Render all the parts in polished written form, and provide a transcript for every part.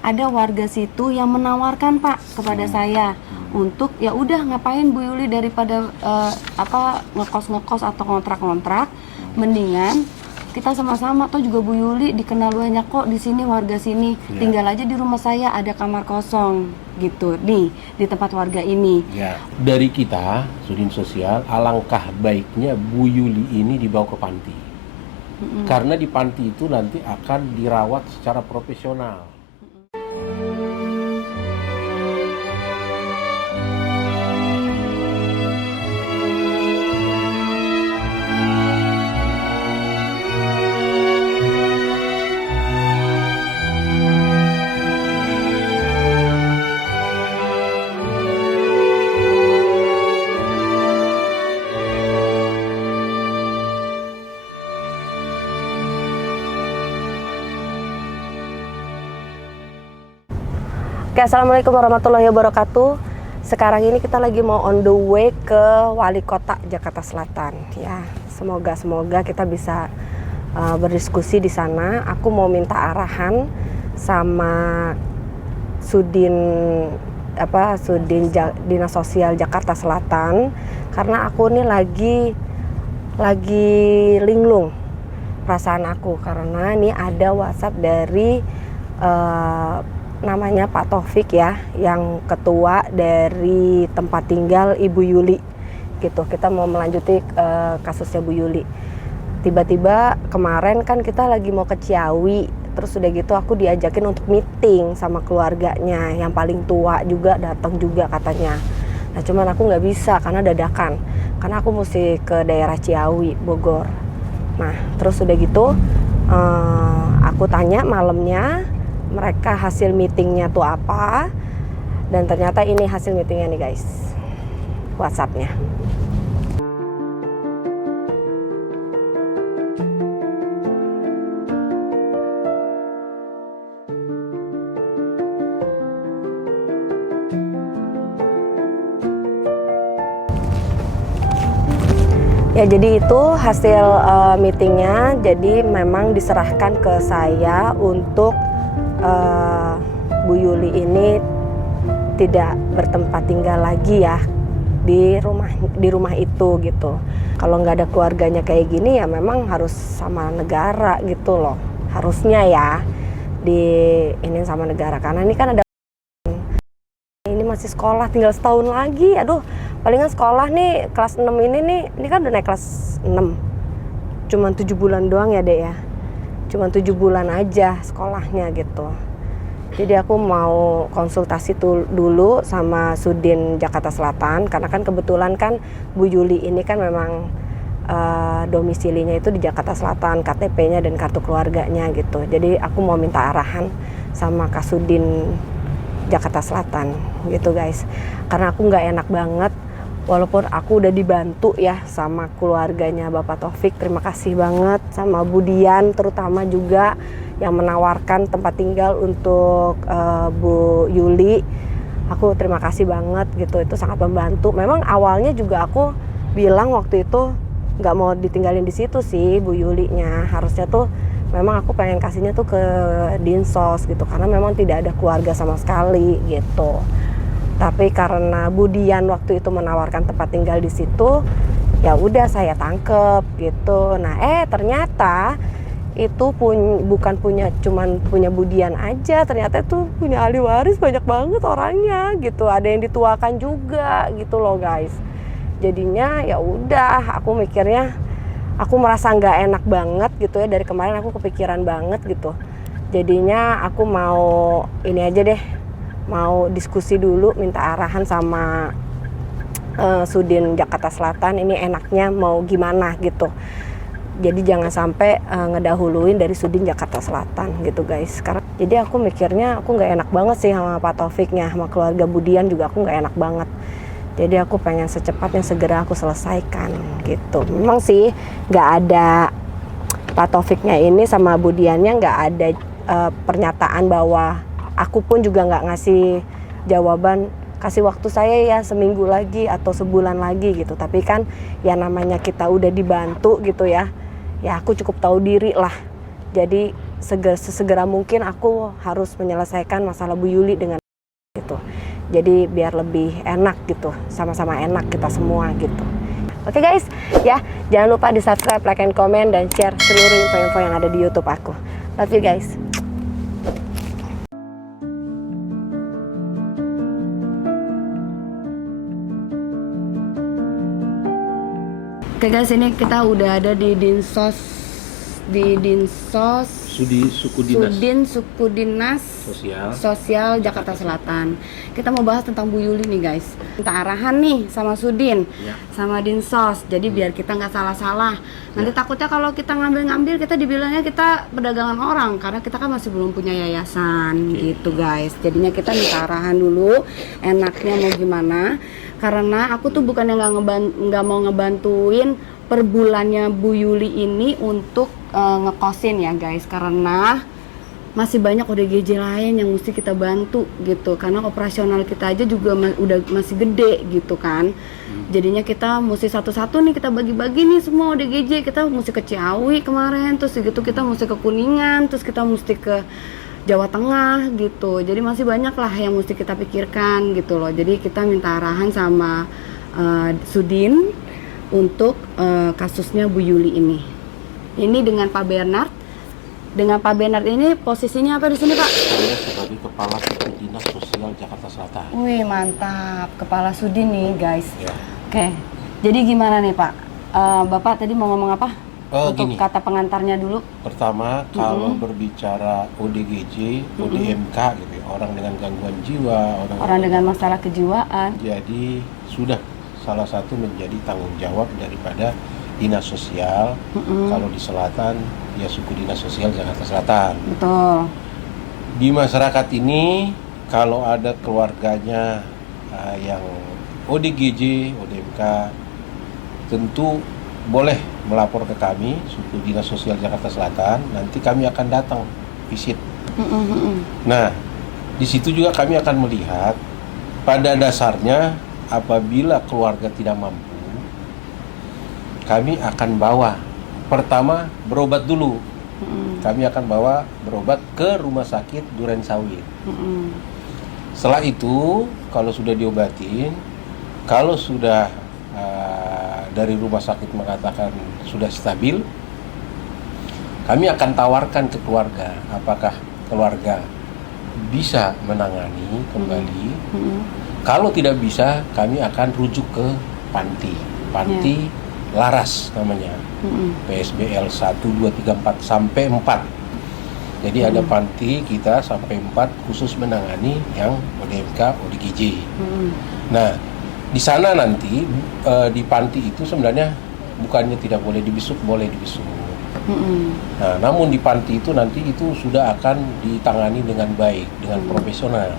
ada warga situ yang menawarkan Pak kepada saya untuk ya udah ngapain Bu Yuli daripada ngekos atau ngontrak-ngontrak, mendingan kita sama-sama. Toh juga Bu Yuli dikenal banyak kok di sini, warga sini. Tinggal aja di rumah saya ada kamar kosong gitu nih di tempat warga ini. Ya, dari kita Sudin Sosial, alangkah baiknya Bu Yuli ini dibawa ke panti. Karena di panti itu nanti akan dirawat secara profesional. Oke, assalamualaikum warahmatullahi wabarakatuh. Sekarang ini kita lagi mau on the way ke Wali Kota Jakarta Selatan. Ya, semoga kita bisa berdiskusi di sana. Aku mau minta arahan sama Sudin Dinas Sosial Jakarta Selatan, karena aku nih lagi linglung perasaan aku, karena ini ada WhatsApp dari namanya Pak Taufik ya, yang ketua dari tempat tinggal Ibu Yuli gitu. Kita mau melanjuti kasusnya Bu Yuli. Tiba-tiba kemarin kan kita lagi mau ke Ciawi, terus udah gitu aku diajakin untuk meeting sama keluarganya, yang paling tua juga datang juga katanya. Nah cuman aku nggak bisa karena dadakan, karena aku mesti ke daerah Ciawi, Bogor. Nah terus udah gitu aku tanya malamnya mereka hasil meetingnya tuh apa, dan ternyata ini hasil meetingnya nih guys, WhatsAppnya. Ya jadi itu hasil meetingnya. Jadi memang diserahkan ke saya untuk Bu Yuli ini tidak bertempat tinggal lagi ya di rumah itu gitu. Kalau nggak ada keluarganya kayak gini ya memang harus sama negara gitu loh, harusnya ya ini sama negara, karena ini kan ada ini masih sekolah, tinggal setahun lagi. Aduh, palingan sekolah nih kelas 6 ini kan udah naik kelas 6, cuman 7 bulan doang ya Dek ya, cuman 7 bulan aja sekolahnya gitu. Jadi aku mau konsultasi dulu sama Sudin Jakarta Selatan, karena kan kebetulan kan Bu Yuli ini kan memang domisilinya itu di Jakarta Selatan, KTP-nya dan kartu keluarganya gitu. Jadi aku mau minta arahan sama Kak Sudin Jakarta Selatan gitu guys, karena aku nggak enak banget walaupun aku udah dibantu ya sama keluarganya Bapak Taufik. Terima kasih banget sama Bu Dian terutama juga yang menawarkan tempat tinggal untuk Bu Yuli. Aku terima kasih banget gitu, itu sangat membantu. Memang awalnya juga aku bilang waktu itu nggak mau ditinggalin di situ sih Bu Yulinya, harusnya tuh memang aku pengen kasihnya tuh ke Dinsos gitu, karena memang tidak ada keluarga sama sekali gitu. Tapi karena Bu Dian waktu itu menawarkan tempat tinggal di situ, ya udah saya tangkep gitu. Nah ternyata itu bukan cuman punya Bu Dian aja, ternyata itu punya ahli waris banyak banget orangnya gitu. Ada yang dituakan juga gitu loh guys. Jadinya ya udah, aku mikirnya aku merasa nggak enak banget gitu ya, dari kemarin aku kepikiran banget gitu. Jadinya aku mau ini aja deh, mau diskusi dulu, minta arahan sama Sudin Jakarta Selatan, ini enaknya mau gimana gitu. Jadi jangan sampai ngedahuluin dari Sudin Jakarta Selatan gitu guys. Karena jadi aku mikirnya aku nggak enak banget sih sama Pak Taufiknya, sama keluarga Budian juga aku nggak enak banget. Jadi aku pengen secepatnya segera aku selesaikan gitu. Memang sih nggak ada Pak Taufiknya ini sama Budiannya nggak ada pernyataan bahwa aku pun juga nggak ngasih jawaban, kasih waktu saya ya seminggu lagi atau sebulan lagi gitu. Tapi kan ya namanya kita udah dibantu gitu ya, ya aku cukup tahu diri lah. Jadi sesegera mungkin aku harus menyelesaikan masalah Bu Yuli dengan gitu. Jadi biar lebih enak gitu, sama-sama enak kita semua gitu. Oke guys, ya jangan lupa di subscribe, like, and comment, dan share seluruh info-info yang ada di YouTube aku. Love you guys. Oke guys, ini kita udah ada di Dinsos Sudin Suku Dinas Sosial Jakarta Selatan. Kita mau bahas tentang Bu Yuli nih guys. Minta arahan nih sama Sudin, sama Dinsos. Jadi biar kita nggak salah-salah. Nanti takutnya kalau kita ngambil-ngambil kita dibilangnya kita perdagangan orang, karena kita kan masih belum punya yayasan gitu guys. Jadinya kita minta arahan dulu, enaknya mau gimana. Karena aku tuh bukan yang nggak mau ngebantuin per bulannya Bu Yuli ini untuk ngekosin ya guys, karena masih banyak ODGJ lain yang mesti kita bantu gitu, karena operasional kita aja juga udah masih gede gitu kan. Jadinya kita mesti satu-satu nih kita bagi-bagi nih semua ODGJ. Kita mesti ke Ciawi kemarin, terus gitu kita mesti ke Kuningan, terus kita mesti ke Jawa Tengah gitu. Jadi masih banyak lah yang mesti kita pikirkan gitu loh. Jadi kita minta arahan sama Sudin untuk kasusnya Bu Yuli ini. Ini dengan Pak Bernard. Dengan Pak Bernard ini posisinya apa di sini Pak? Saya sebagai Kepala Suku Dinas Sosial Jakarta Selatan. Wih mantap, Kepala Sudin nih guys. Ya. Oke, jadi gimana nih Pak? Bapak tadi mau ngomong apa? Untuk Gini. kata pengantarnya dulu. Pertama, kalau berbicara ODGJ, ODMK gitu ya, orang dengan gangguan jiwa, Orang dengan masalah kejiwaan. jadi sudah salah satu menjadi tanggung jawab daripada Dinas Sosial. Kalau di selatan ya Suku Dinas Sosial Jakarta Selatan. Betul. Di masyarakat ini kalau ada keluarganya yang ODGJ, ODMK, tentu boleh melapor ke kami Suku Dinas Sosial Jakarta Selatan. Nanti kami akan datang visit. Nah, di situ juga kami akan melihat pada dasarnya apabila keluarga tidak mampu, kami akan bawa pertama berobat dulu. Kami akan bawa berobat ke Rumah Sakit Duren Sawit. Setelah itu, kalau sudah diobatin, kalau sudah dari rumah sakit mengatakan sudah stabil, kami akan tawarkan ke keluarga apakah keluarga bisa menangani kembali. Kalau tidak bisa, kami akan rujuk ke panti Laras namanya, PSBL 1, 2, 3, 4 sampai 4. Jadi ada panti kita sampai 4 khusus menangani yang ODMK, ODGJ. Nah, di sana nanti di panti itu sebenarnya bukannya tidak boleh dibisuk, boleh dibisuk. Nah, namun di panti itu nanti itu sudah akan ditangani dengan baik, dengan profesional.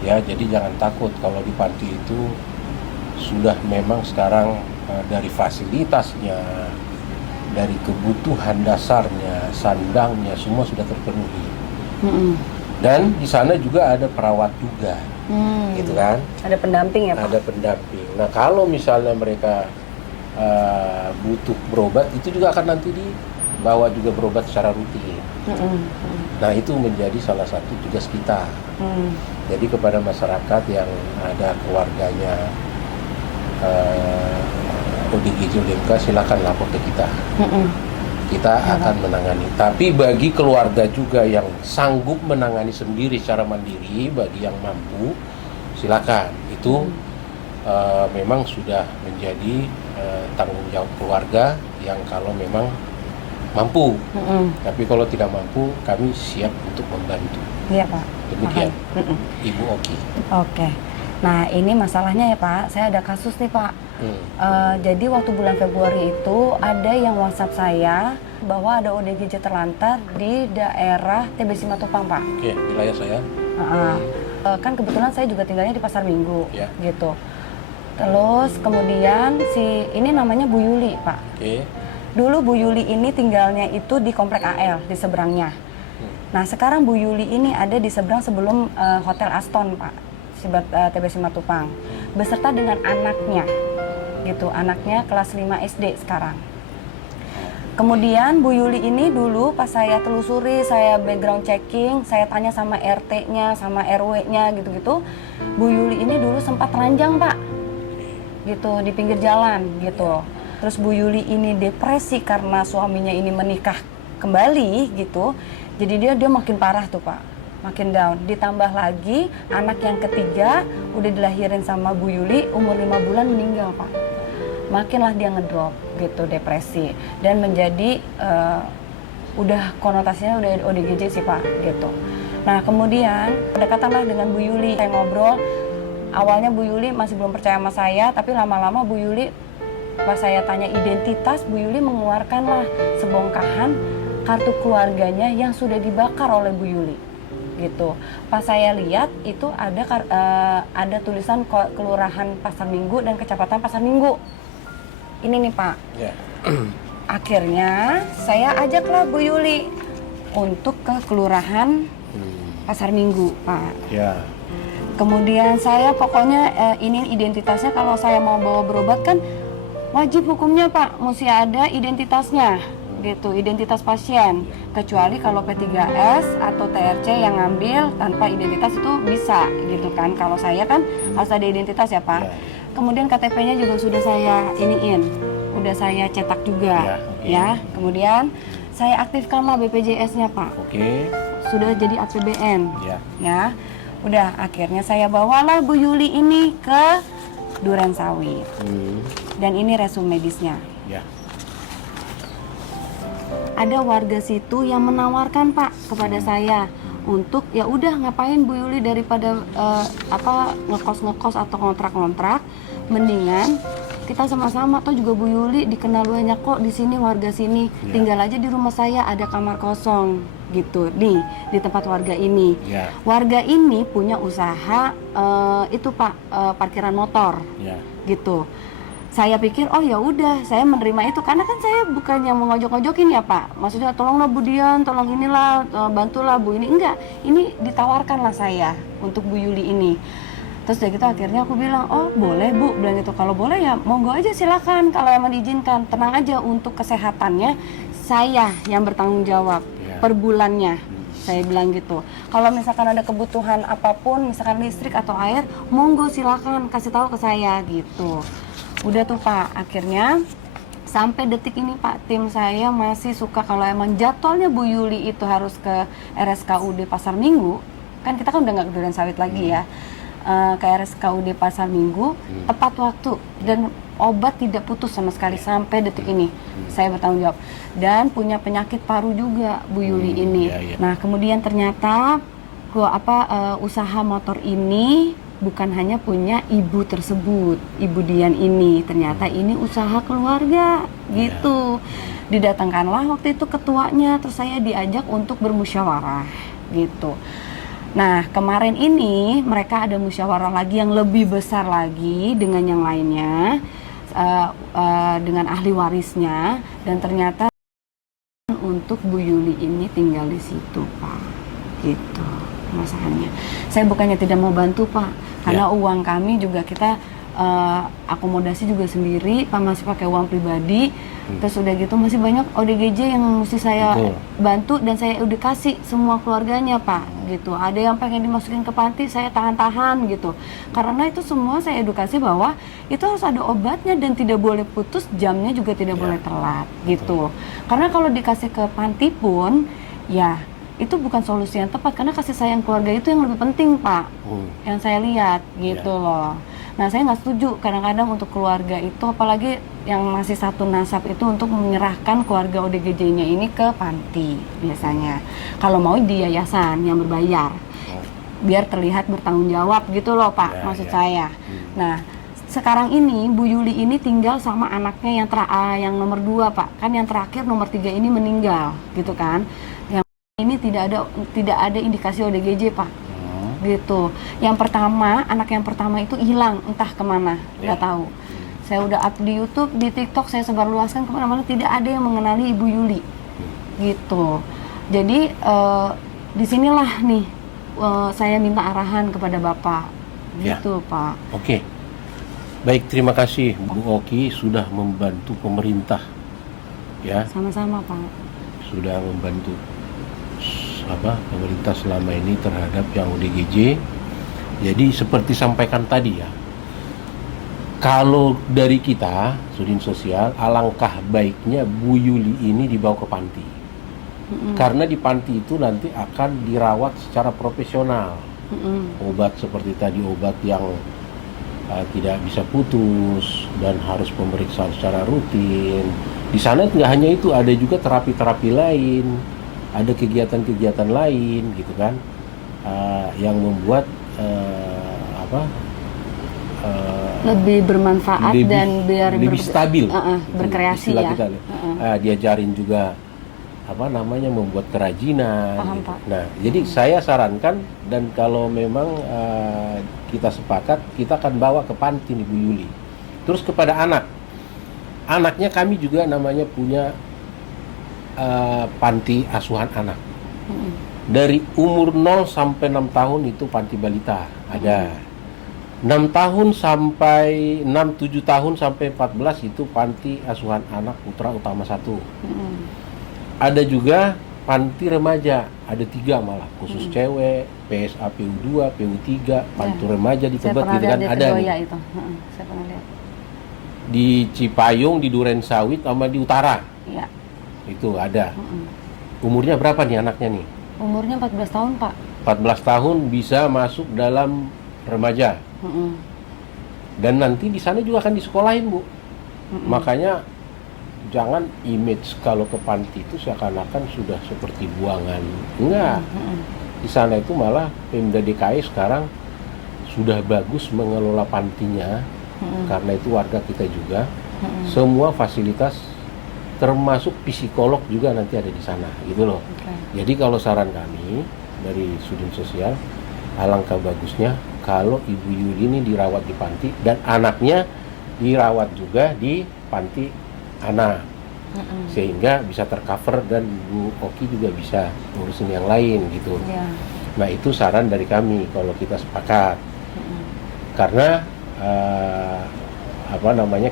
Ya, jadi jangan takut kalau di panti itu sudah memang sekarang dari fasilitasnya, dari kebutuhan dasarnya, sandangnya semua sudah terpenuhi. Dan di sana juga ada perawat juga, gitu kan? Ada pendamping ya Pak? Ada pendamping. Nah, kalau misalnya mereka butuh berobat, itu juga akan nanti dibawa juga berobat secara rutin. Nah, itu menjadi salah satu tugas kita. Jadi kepada masyarakat yang ada keluarganya ODGJ, ODMK, silakan lapor ke kita. Kita akan menangani. Tapi bagi keluarga juga yang sanggup menangani sendiri secara mandiri, bagi yang mampu, silakan. Itu memang sudah menjadi tanggung jawab keluarga yang kalau memang mampu. Tapi kalau tidak mampu, kami siap untuk membantu. Iya Pak. Demikian, Ibu Oki. Oke. Nah ini masalahnya ya Pak, saya ada kasus nih Pak. Jadi waktu bulan Februari itu ada yang WhatsApp saya bahwa ada ODGJ terlantar di daerah TB Simatupang Pak. Oke, wilayah saya. Kan kebetulan saya juga tinggalnya di Pasar Minggu, Ya. gitu. Terus kemudian ini namanya Bu Yuli Pak. Oke. Dulu Bu Yuli ini tinggalnya itu di Komplek AL, di seberangnya. Nah sekarang Bu Yuli ini ada di seberang sebelum Hotel Aston Pak, TB Simatupang, beserta dengan anaknya, gitu. Anaknya kelas 5 SD sekarang. Kemudian Bu Yuli ini dulu pas saya telusuri, saya background checking, saya tanya sama RT-nya, sama RW-nya gitu-gitu. Bu Yuli ini dulu sempat ranjang Pak, gitu di pinggir jalan gitu. Terus Bu Yuli ini depresi karena suaminya ini menikah kembali gitu. Jadi dia makin parah tuh Pak, makin down. Ditambah lagi anak yang ketiga udah dilahirin sama Bu Yuli, umur 5 bulan meninggal Pak. Makinlah dia ngedrop gitu, depresi, dan menjadi udah konotasinya udah ODGJ sih Pak gitu. Nah kemudian pendekatanlah dengan Bu Yuli, saya ngobrol. Awalnya Bu Yuli masih belum percaya sama saya, tapi lama-lama Bu Yuli pas saya tanya identitas, Bu Yuli mengeluarkanlah sebongkahan kartu keluarganya yang sudah dibakar oleh Bu Yuli gitu. Pas saya lihat itu ada tulisan Kelurahan Pasar Minggu dan Kecamatan Pasar Minggu. Ini nih Pak. Ya. Akhirnya saya ajaklah Bu Yuli untuk ke Kelurahan Pasar Minggu Pak. Ya. Kemudian saya pokoknya ini identitasnya, kalau saya mau bawa berobat kan wajib hukumnya Pak, mesti ada identitasnya gitu, identitas pasien. Kecuali kalau P3S atau TRC yang ngambil tanpa identitas itu bisa gitu kan. Kalau saya kan harus ada identitas ya Pak. Ya. Kemudian KTP-nya juga sudah saya udah saya cetak juga ya. Kemudian saya aktifkanlah BPJS-nya Pak. Oke. Sudah jadi APBN Ya. Udah akhirnya saya bawalah Bu Yuli ini ke Duren Sawit. Dan ini resume medisnya. Ya. Ada warga situ yang menawarkan Pak kepada saya untuk ya udah ngapain Bu Yuli daripada ngekos atau kontrak-kontrak, mendingan kita sama-sama. Atau juga Bu Yuli dikenal banyak kok di sini, warga sini, tinggal aja di rumah saya, ada kamar kosong gitu nih di tempat warga ini. Warga ini punya usaha itu Pak, parkiran motor gitu. Saya pikir oh ya udah, saya menerima itu karena kan saya bukan yang mengojok-ojokin ya Pak. Maksudnya tolonglah Bu Dian, tolong inilah, bantulah Bu ini. Enggak, ini ditawarkanlah saya untuk Bu Yuli ini. Terus dari gitu akhirnya aku bilang, oh boleh Bu, bilang gitu. Kalau boleh ya monggo aja silakan, kalau emang diizinkan. Tenang aja, untuk kesehatannya saya yang bertanggung jawab per bulannya. Saya bilang gitu. Kalau misalkan ada kebutuhan apapun, misalkan listrik atau air, monggo silakan kasih tahu ke saya gitu. Udah tuh Pak, akhirnya sampai detik ini Pak, tim saya masih suka kalau emang jadwalnya Bu Yuli itu harus ke RSKUD Pasar Minggu, kan kita kan udah nggak ke Duren Sawit lagi ya, ke RSKUD Pasar Minggu, tepat waktu, dan obat tidak putus sama sekali sampai detik ini. Saya bertanggung jawab. Dan punya penyakit paru juga Bu Yuli ini. Nah kemudian ternyata usaha motor ini bukan hanya punya ibu tersebut, Ibu Dian ini, ternyata ini usaha keluarga gitu. Didatangkanlah waktu itu ketuanya, terus saya diajak untuk bermusyawarah gitu. Nah kemarin ini mereka ada musyawarah lagi yang lebih besar lagi dengan yang lainnya, dengan ahli warisnya, dan ternyata untuk Bu Yuli ini tinggal di situ Pak, gitu masalahnya. Saya bukannya tidak mau bantu Pak, karena uang kami juga kita akomodasi juga sendiri Pak, masih pakai uang pribadi. Terus udah gitu masih banyak ODGJ yang mesti saya bantu, dan saya edukasi semua keluarganya Pak gitu. Ada yang pengen dimasukin ke panti, saya tahan-tahan gitu. Karena itu semua saya edukasi bahwa itu harus ada obatnya dan tidak boleh putus, jamnya juga tidak boleh telat gitu. Karena kalau dikasih ke panti pun ya itu bukan solusi yang tepat, karena kasih sayang keluarga itu yang lebih penting Pak, yang saya lihat gitu loh. Nah saya nggak setuju kadang-kadang untuk keluarga itu, apalagi yang masih satu nasab itu, untuk menyerahkan keluarga ODGJ-nya ini ke panti biasanya. Kalau mau di yayasan yang berbayar, biar terlihat bertanggung jawab gitu loh Pak, maksud saya. Nah sekarang ini Bu Yuli ini tinggal sama anaknya yang nomor 2 Pak, kan yang terakhir nomor 3 ini meninggal gitu kan. Ini tidak ada indikasi ODGJ Pak, gitu. Yang pertama, anak yang pertama itu hilang, entah kemana, nggak tahu. Saya udah up di YouTube, di TikTok, saya sebarluaskan kemana-mana, tidak ada yang mengenali Ibu Yuli, gitu. Jadi disinilah nih saya minta arahan kepada Bapak, gitu Pak. Oke, baik, terima kasih Bu Oki sudah membantu pemerintah ya. Sama-sama Pak. Sudah membantu pemerintah selama ini terhadap yang ODGJ. Jadi seperti sampaikan tadi ya, kalau dari kita Sudin Sosial, alangkah baiknya Bu Yuli ini dibawa ke panti. Karena di panti itu nanti akan dirawat secara profesional. Obat seperti tadi, obat yang tidak bisa putus dan harus pemeriksaan secara rutin. Di sana nggak hanya itu, ada juga terapi-terapi lain, ada kegiatan-kegiatan lain gitu kan, yang membuat Lebih bermanfaat dan biar lebih stabil, berkreasi istilah ya. kita. Diajarin juga membuat kerajinan. Paham, gitu. Pak. Nah, jadi saya sarankan, dan kalau memang kita sepakat, kita akan bawa ke panti nih Bu Yuli. Terus kepada anaknya kami juga namanya punya panti asuhan anak. Dari umur 0 sampai 6 tahun itu panti balita ada. 6 tahun sampai 7 tahun sampai 14 itu panti asuhan anak Putra Utama 1. Ada juga panti remaja, ada 3 malah, khusus cewek, PSA PU2, PU3, panti remaja di Tebet gitu kan, ada nih. Itu. Saya pernah lihat. Di Cipayung, di Duren Sawit, sama di Utara. Iya. Itu ada. Umurnya berapa nih anaknya nih? Umurnya 14 tahun Pak. 14 tahun bisa masuk dalam remaja. Dan nanti di sana juga akan disekolahin Bu. Makanya jangan image kalau ke panti itu seakan-akan sudah seperti buangan. Enggak. Di sana itu malah Pemda DKI sekarang sudah bagus mengelola pantinya. Karena itu warga kita juga. Semua fasilitas termasuk psikolog juga nanti ada di sana gitu loh. Jadi kalau saran kami dari Sudin Sosial, alangkah bagusnya kalau Ibu Yuli ini dirawat di panti dan anaknya dirawat juga di panti anak, sehingga bisa tercover dan Bu Oki juga bisa ngurusin yang lain gitu. Nah itu saran dari kami kalau kita sepakat. Karena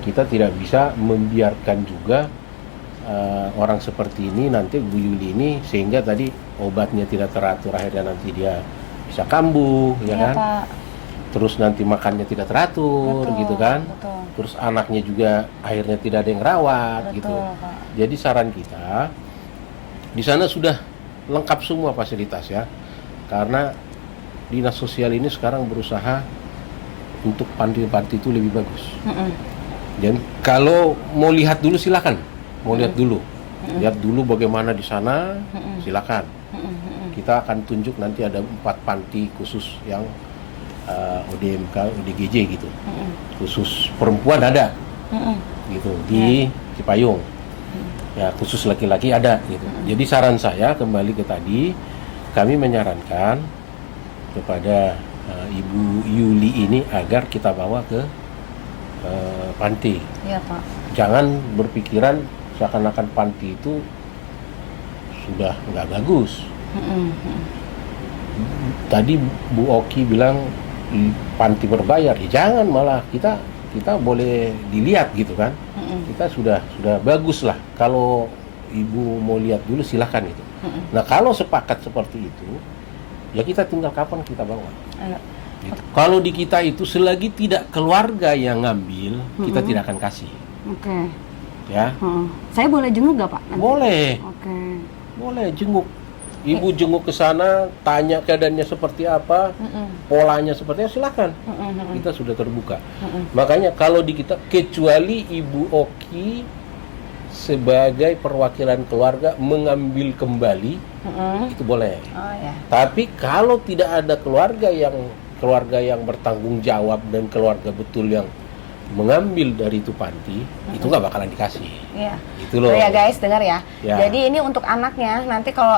kita tidak bisa membiarkan juga orang seperti ini nanti Bu Yuli ini, sehingga tadi obatnya tidak teratur, akhirnya nanti dia bisa kambuh ya kan. Pak. Terus nanti makannya tidak teratur gitu kan. Terus anaknya juga akhirnya tidak ada yang rawat gitu. Pak. Jadi saran kita di sana sudah lengkap semua fasilitas ya. Karena Dinas Sosial ini sekarang berusaha untuk panti-panti itu lebih bagus. Dan kalau mau lihat dulu silakan. Mau lihat dulu. Lihat dulu bagaimana di sana, silakan. Kita akan tunjuk nanti ada 4 panti khusus yang ODMK, ODGJ gitu. Khusus perempuan ada. Gitu di Cipayung. Ya, khusus laki-laki ada gitu. Jadi saran saya kembali ke tadi, kami menyarankan kepada Ibu Yuli ini agar kita bawa ke panti. Iya Pak. Jangan berpikiran seakan-akan panti itu sudah nggak bagus. Tadi Bu Oki bilang panti berbayar, ya jangan, malah kita boleh dilihat gitu kan. Kita sudah bagus lah. Kalau Ibu mau lihat dulu silahkan itu. Nah kalau sepakat seperti itu, ya kita tinggal kapan kita bawa. Gitu. Kalau di kita itu selagi tidak keluarga yang ngambil, kita tidak akan kasih. Ya. Saya boleh jenguk nggak Pak? Nanti? Boleh. Boleh jenguk. Ibu jenguk ke sana, tanya keadaannya seperti apa, polanya seperti apa, silakan. Kita sudah terbuka. Makanya kalau di kita, kecuali Ibu Oki sebagai perwakilan keluarga mengambil kembali, itu boleh. Tapi kalau tidak ada keluarga yang bertanggung jawab dan keluarga betul yang mengambil dari itu panti, itu nggak bakalan dikasih. Itu loh. Ya guys, dengar ya. Jadi ini untuk anaknya, nanti kalau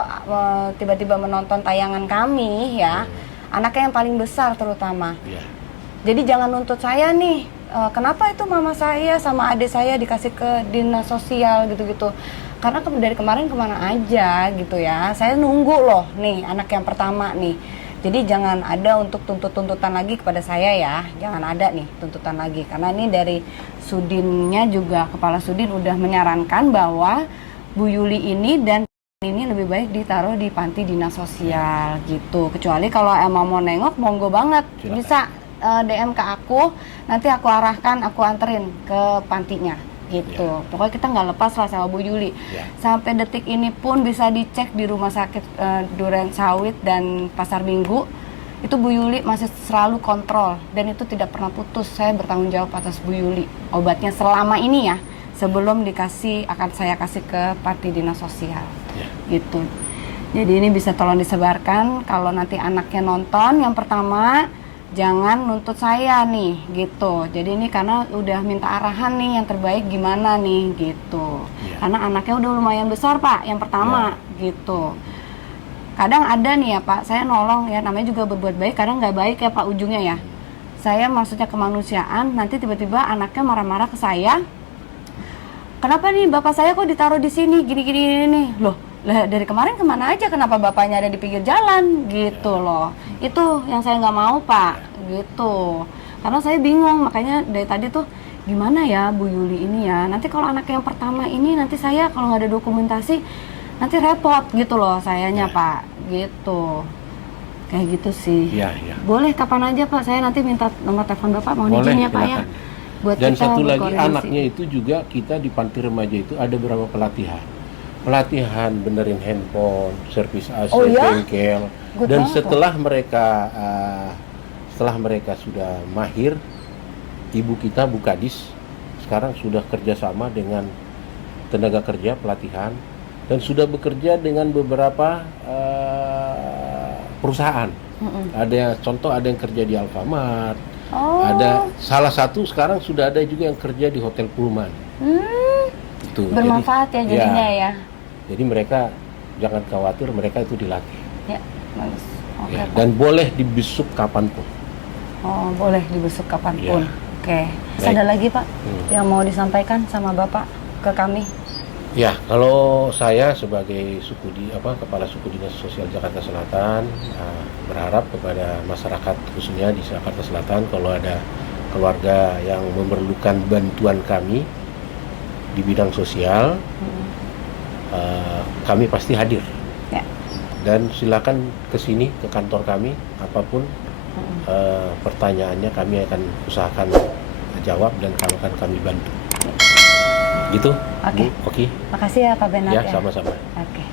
tiba-tiba menonton tayangan kami ya, anaknya yang paling besar terutama. Jadi jangan nuntut saya nih, kenapa itu mama saya sama adik saya dikasih ke dinas sosial gitu-gitu. Karena dari kemarin kemana aja gitu ya, saya nunggu loh nih anak yang pertama nih. Jadi jangan ada untuk tuntutan lagi kepada saya ya, jangan ada nih tuntutan lagi. Karena ini dari Sudinnya juga, Kepala Sudin udah menyarankan bahwa Bu Yuli ini dan ini lebih baik ditaruh di panti dinas sosial gitu. Kecuali kalau emang mau nengok, monggo banget. Silakan. Bisa DM ke aku, nanti aku arahkan, aku anterin ke pantinya gitu. Pokoknya kita nggak lepas lah sama Bu Yuli. Sampai detik ini pun bisa dicek di rumah sakit Duren Sawit dan Pasar Minggu, itu Bu Yuli masih selalu kontrol dan itu tidak pernah putus. Saya bertanggung jawab atas Bu Yuli. Obatnya selama ini ya, sebelum akan saya kasih ke panti dinas sosial gitu. Jadi ini bisa tolong disebarkan. Kalau nanti anaknya nonton, yang pertama jangan nuntut saya nih gitu. Jadi ini karena udah minta arahan nih yang terbaik gimana nih gitu. Karena anaknya udah lumayan besar Pak, yang pertama gitu. Kadang ada nih ya Pak, saya nolong ya, namanya juga berbuat baik, kadang nggak baik ya Pak ujungnya ya. Saya maksudnya kemanusiaan, nanti tiba-tiba anaknya marah-marah ke saya. Kenapa nih bapak saya kok ditaruh di sini gini-gini nih? Loh, lah dari kemarin kemana aja, kenapa bapaknya ada di pinggir jalan gitu loh. Itu yang saya nggak mau Pak gitu, karena saya bingung. Makanya dari tadi tuh gimana ya Bu Yuli ini ya, nanti kalau anak yang pertama ini nanti saya kalau nggak ada dokumentasi nanti repot gitu loh sayanya Pak gitu. Kayak gitu sih. Boleh kapan aja Pak, saya nanti minta nomor telepon bapak, mohon izin ya Pak ya. Buat Dan kita satu lagi, berkoordinasi. anaknya itu juga kita di panti remaja itu ada beberapa pelatihan benerin handphone, servis AC, bengkel. Dan setelah mereka sudah mahir, ibu kita Bu Kadis sekarang sudah kerjasama dengan tenaga kerja pelatihan dan sudah bekerja dengan beberapa perusahaan. Ada yang kerja di Alfamart. Ada salah satu sekarang sudah ada juga yang kerja di Hotel Pullman. Itu Bermanfaat ya jadinya ya. Jadi mereka jangan khawatir, mereka itu dilatih. Ya, bagus. Oke, Pak. Dan boleh dibesuk kapanpun. Oh, boleh dibesuk kapanpun. Oke. Terus Baik. ada lagi Pak yang mau disampaikan sama Bapak ke kami? Ya, kalau saya sebagai Kepala Suku Dinas Sosial Jakarta Selatan berharap kepada masyarakat khususnya di Jakarta Selatan, kalau ada keluarga yang memerlukan bantuan kami di bidang sosial, kami pasti hadir. Dan silakan ke sini, ke kantor kami, apapun pertanyaannya kami akan usahakan jawab dan akan kami bantu. Gitu. Oke. Oke. Makasih ya Pak Benat Ya, sama-sama. Oke.